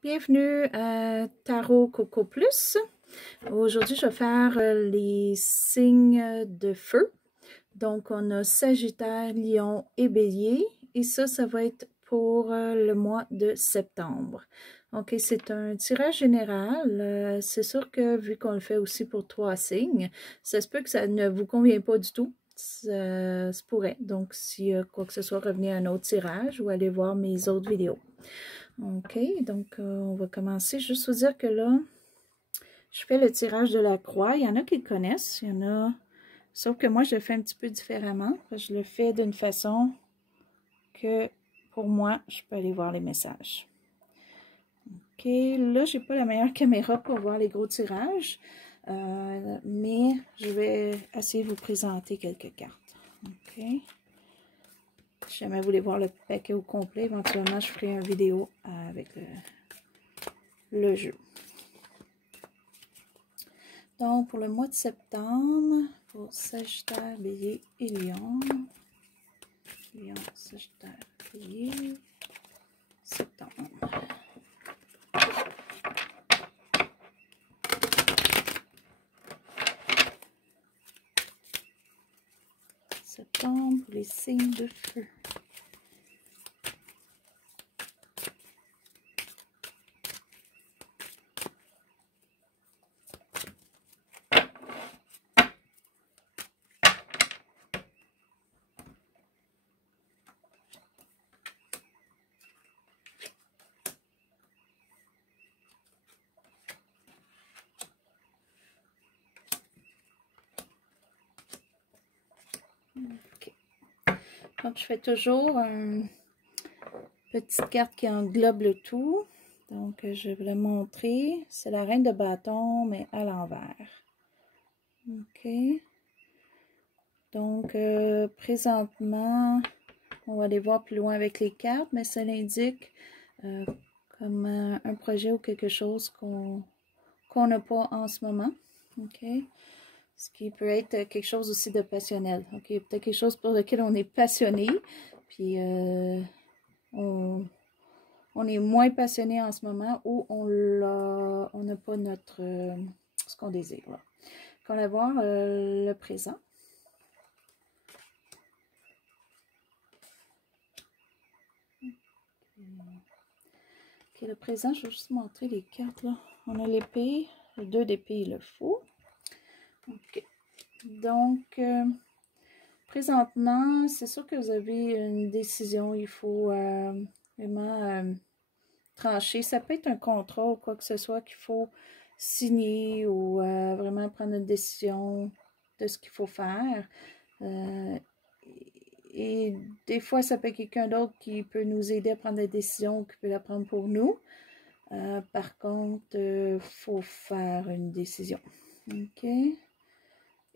Bienvenue à Tarot Coco Plus. Aujourd'hui, je vais faire les signes de feu. Donc, on a Sagittaire, Lion et Bélier. Et ça va être pour le mois de septembre. OK, c'est un tirage général. C'est sûr que vu qu'on le fait aussi pour 3 signes, ça se peut que ça ne vous convient pas du tout. Ça se pourrait. Donc, si quoi que ce soit, revenez à un autre tirage ou allez voir mes autres vidéos. OK, donc on va commencer. Juste vous dire que là, je fais le tirage de la croix. Il y en a qui le connaissent, il y en a... Sauf que moi, je le fais un petit peu différemment. Je le fais d'une façon que, pour moi, je peux aller voir les messages. OK, là, j'ai pas la meilleure caméra pour voir les gros tirages, mais je vais essayer de vous présenter quelques cartes. OK. Si jamais vous voulez voir le paquet au complet, éventuellement, je ferai une vidéo avec le jeu. Donc, pour le mois de septembre, pour Sagittaire, Bélier et Lion. Lion, Sagittaire, Bélier, septembre. Septembre, pour les signes de feu. OK. Donc, je fais toujours une petite carte qui englobe le tout. Donc, je vais vous la montrer. C'est la reine de bâton, mais à l'envers. OK. Donc, présentement, on va aller voir plus loin avec les cartes, mais ça l'indique comme un projet ou quelque chose qu'on n'a pas en ce moment. OK. Ce qui peut être quelque chose aussi de passionnel. OK. Peut-être quelque chose pour lequel on est passionné, puis on est moins passionné en ce moment ou on n'a pas notre ce qu'on désire. Là. On va voir le présent. OK, le présent, je vais juste montrer les cartes. Là. On a l'épée, le 2 d'épée et le fou. OK. Donc, présentement, c'est sûr que vous avez une décision. Il faut vraiment trancher. Ça peut être un contrat ou quoi que ce soit qu'il faut signer ou vraiment prendre une décision de ce qu'il faut faire. Et des fois, ça peut être quelqu'un d'autre qui peut nous aider à prendre des décisions ou qui peut la prendre pour nous. Par contre, il faut faire une décision. OK?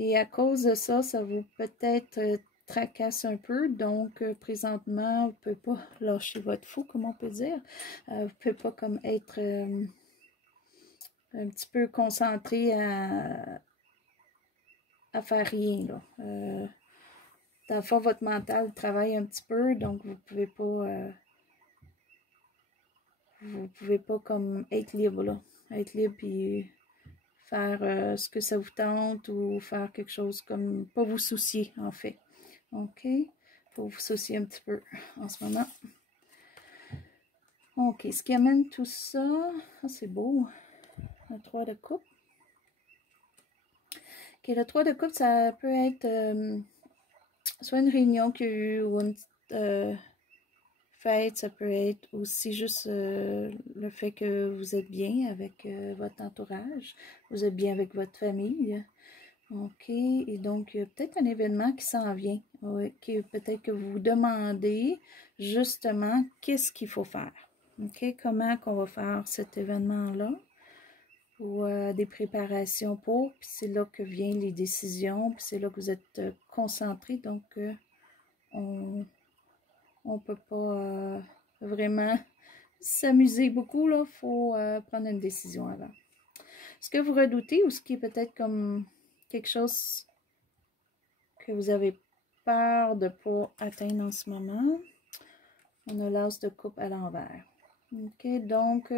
Et à cause de ça, ça vous peut-être tracasse un peu. Donc, présentement, vous ne pouvez pas lâcher votre fou, comme on peut dire. Vous ne pouvez pas comme être un petit peu concentré à faire rien. Là. Dans le fond, votre mental travaille un petit peu, donc vous pouvez pas comme être libre, là. Être libre et faire ce que ça vous tente ou faire quelque chose comme pas vous soucier, en fait. OK? Faut vous soucier un petit peu en ce moment. OK, ce qui amène tout ça, c'est beau, le 3 de coupe. OK, le 3 de coupe, ça peut être soit une réunion qu'il y a eu ou une petite fête, ça peut être aussi juste le fait que vous êtes bien avec votre entourage, vous êtes bien avec votre famille. OK, et donc il y a peut-être un événement qui s'en vient, qui peut-être que vous vous demandez justement qu'est-ce qu'il faut faire. OK, comment qu'on va faire cet événement-là ou des préparations pour, puis c'est là que viennent les décisions, puis c'est là que vous êtes concentré, donc on ne peut pas vraiment s'amuser beaucoup, là, il faut prendre une décision avant. Ce que vous redoutez ou ce qui est peut-être comme quelque chose que vous avez peur de ne pas atteindre en ce moment, on a l'as de coupe à l'envers. OK, donc,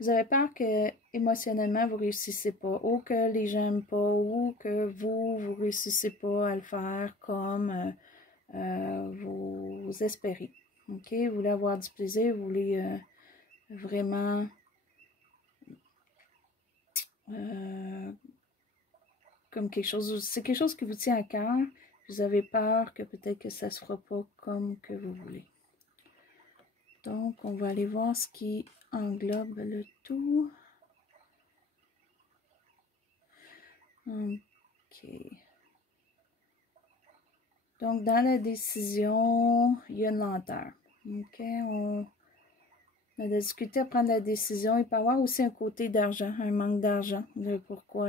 vous avez peur que émotionnellement vous ne réussissez pas, ou que les gens n'aiment pas, ou que vous ne réussissez pas à le faire comme vous espérez. OK, vous voulez avoir du plaisir, vous voulez vraiment comme quelque chose, c'est quelque chose qui vous tient à cœur. Vous avez peur que peut-être que ça ne se fera pas comme que vous voulez. Donc, on va aller voir ce qui englobe le tout. OK. Donc, dans la décision, il y a une lenteur. OK, on a discuté à prendre la décision. Il peut y avoir aussi un côté d'argent, un manque d'argent. Pourquoi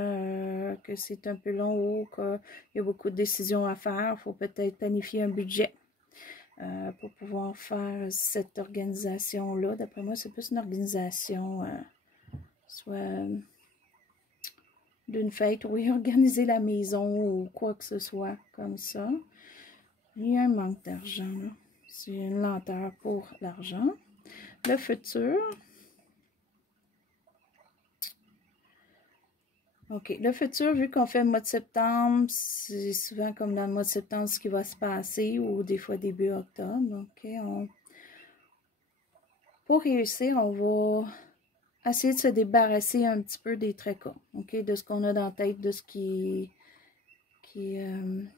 que c'est un peu long ou qu'il y a beaucoup de décisions à faire. Il faut peut-être planifier un budget pour pouvoir faire cette organisation-là. D'après moi, c'est plus une organisation, soit d'une fête, oui, organiser la maison ou quoi que ce soit comme ça. Il y a un manque d'argent, là. C'est une lenteur pour l'argent. Le futur. OK. Le futur, vu qu'on fait le mois de septembre, c'est souvent comme dans le mois de septembre ce qui va se passer, ou des fois début octobre. OK. Pour réussir, on va essayer de se débarrasser un petit peu des tracas. OK. De ce qu'on a dans la tête, de ce qui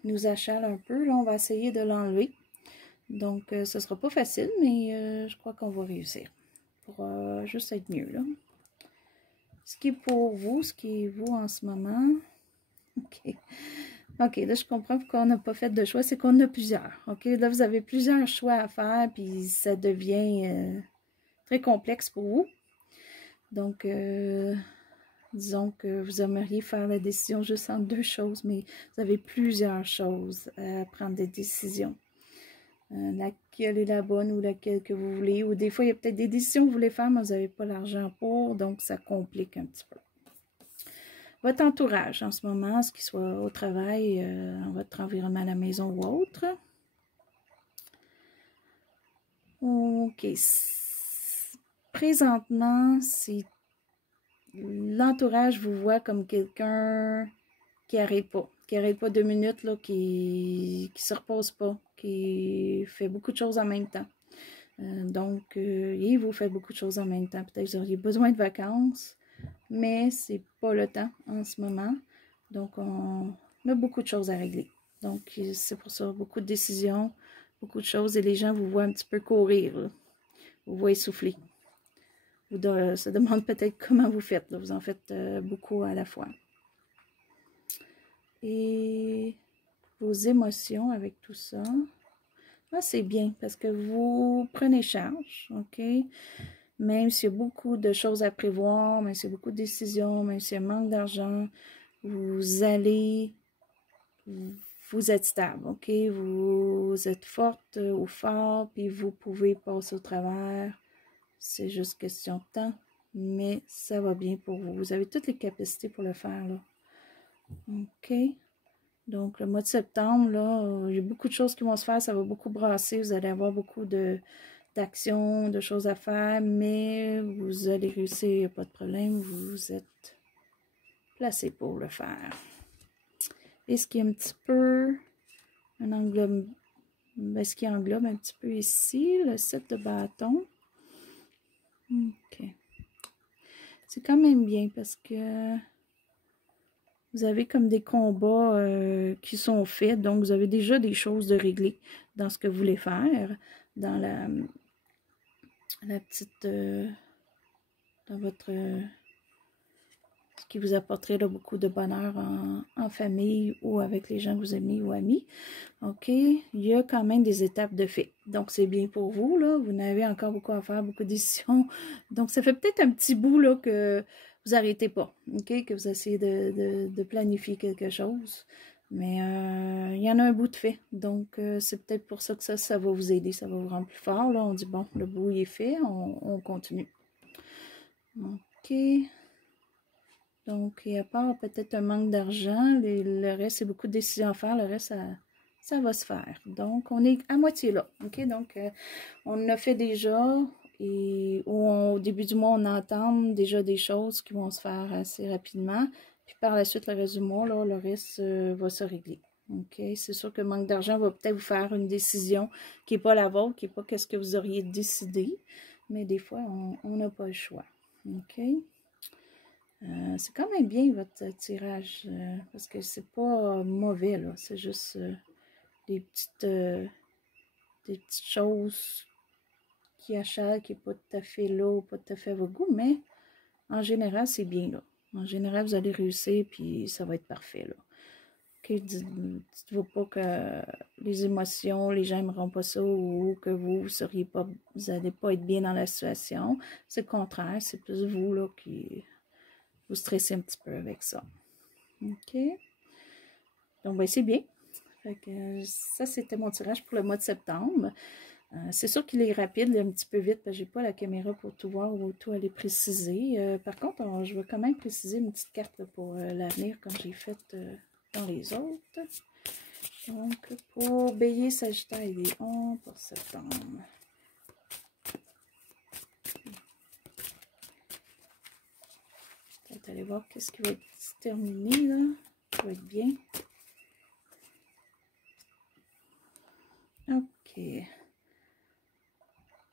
nous achale un peu. Là, on va essayer de l'enlever. Donc, ce ne sera pas facile, mais je crois qu'on va réussir. Pour juste être mieux, là. Ce qui est pour vous, ce qui est vous en ce moment. OK. OK, là, je comprends pourquoi on n'a pas fait de choix. C'est qu'on a plusieurs. OK, là, vous avez plusieurs choix à faire, puis ça devient très complexe pour vous. Donc, disons que vous aimeriez faire la décision juste en deux choses, mais vous avez plusieurs choses à prendre des décisions. Laquelle est la bonne ou laquelle que vous voulez. Ou des fois, il y a peut-être des décisions que vous voulez faire, mais vous n'avez pas l'argent pour, donc ça complique un petit peu. Votre entourage en ce moment, ce qu'il soit au travail, dans votre environnement à la maison ou autre. OK. Présentement, c'est l'entourage vous voit comme quelqu'un qui n'arrête pas. Qui n'arrête pas 2 minutes, là, qui ne se repose pas, qui fait beaucoup de choses en même temps. Donc, il vous fait beaucoup de choses en même temps. Peut-être que vous auriez besoin de vacances, mais c'est pas le temps en ce moment. Donc, on a beaucoup de choses à régler. Donc, c'est pour ça, beaucoup de décisions, beaucoup de choses, et les gens vous voient un petit peu courir, là. Vous voient essouffler. Vous se demande peut-être comment vous faites, là. Vous en faites beaucoup à la fois. Et vos émotions avec tout ça. Ah, c'est bien parce que vous prenez charge, OK? Même s'il y a beaucoup de choses à prévoir, même s'il y a beaucoup de décisions, même s'il y a un manque d'argent, vous êtes stable, OK? Vous êtes forte ou fort, puis vous pouvez passer au travers. C'est juste question de temps, mais ça va bien pour vous. Vous avez toutes les capacités pour le faire, là. OK? Donc, le mois de septembre, là, il y a beaucoup de choses qui vont se faire. Ça va beaucoup brasser. Vous allez avoir beaucoup d'actions, de choses à faire, mais vous allez réussir. Il n'y a pas de problème. Vous êtes placé pour le faire. Et ce qui est un petit peu un englobe, ce qui englobe un petit peu ici, le set de bâton. OK. C'est quand même bien parce que vous avez comme des combats qui sont faits, donc vous avez déjà des choses de régler dans ce que vous voulez faire, dans la petite, dans votre, ce qui vous apporterait là, beaucoup de bonheur en famille ou avec les gens que vous aimez ou amis. OK, il y a quand même des étapes de fait, donc c'est bien pour vous, là, vous n'avez encore beaucoup à faire, beaucoup de décisions, donc ça fait peut-être un petit bout, là, que vous n'arrêtez pas, OK, que vous essayez de planifier quelque chose, mais il y en a un bout de fait, donc c'est peut-être pour ça que ça va vous aider, ça va vous rendre plus fort, là, on dit bon, le bout est fait, on continue. OK, donc, et à part peut-être un manque d'argent, le reste, c'est beaucoup de décisions à faire, le reste, ça va se faire. Donc, on est à moitié là, OK, donc on a fait déjà, et au début du mois, on entame déjà des choses qui vont se faire assez rapidement. Puis par la suite, le reste du mois, là, le reste va se régler. OK? C'est sûr que le manque d'argent va peut-être vous faire une décision qui n'est pas la vôtre, qui n'est pas ce que vous auriez décidé. Mais des fois, on n'a pas le choix. OK? C'est quand même bien votre tirage, parce que c'est pas mauvais, là. C'est juste des petites choses qui achalent, qui n'est pas tout à fait là, pas tout à fait à votre goût, mais en général, c'est bien, là. En général, vous allez réussir, puis ça va être parfait, là. OK, dites-vous pas que les émotions, les gens n'aimeront pas ça, ou que vous seriez pas, vous n'allez pas être bien dans la situation. C'est le contraire, c'est plus vous, là, qui vous stressez un petit peu avec ça. OK? Donc, ben, c'est bien. Fait que, ça, c'était mon tirage pour le mois de septembre. C'est sûr qu'il est rapide, un petit peu vite, parce que je n'ai pas la caméra pour tout voir ou tout aller préciser. Par contre, je vais quand même préciser une petite carte là, pour l'avenir, comme j'ai fait dans les autres. Donc, pour Bélier, Sagittaire et Lion pour septembre. Peut-être aller voir qu'est-ce qui va être terminé, là. Ça va être bien. OK.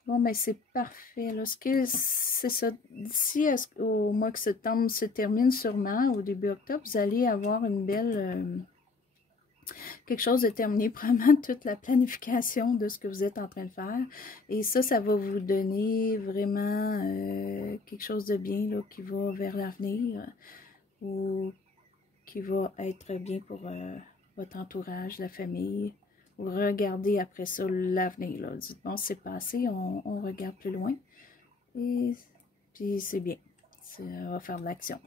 Bon, ben c'est parfait. Là. C'est ça. D'ici au mois que septembre se termine sûrement, au début octobre, vous allez avoir une belle... quelque chose de terminé, probablement toute la planification de ce que vous êtes en train de faire. Et ça va vous donner vraiment quelque chose de bien là, qui va vers l'avenir ou qui va être bien pour votre entourage, la famille. Vous regardez après ça l'avenir. Dites, bon, c'est passé, on regarde plus loin. Et puis c'est bien. On va faire de l'action.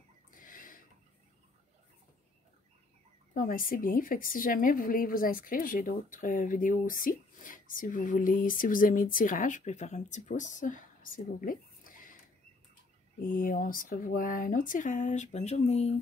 Bon, ben c'est bien. Fait que si jamais vous voulez vous inscrire, j'ai d'autres vidéos aussi. Si vous voulez, si vous aimez le tirage, vous pouvez faire un petit pouce, si vous voulez. Et on se revoit à un autre tirage. Bonne journée!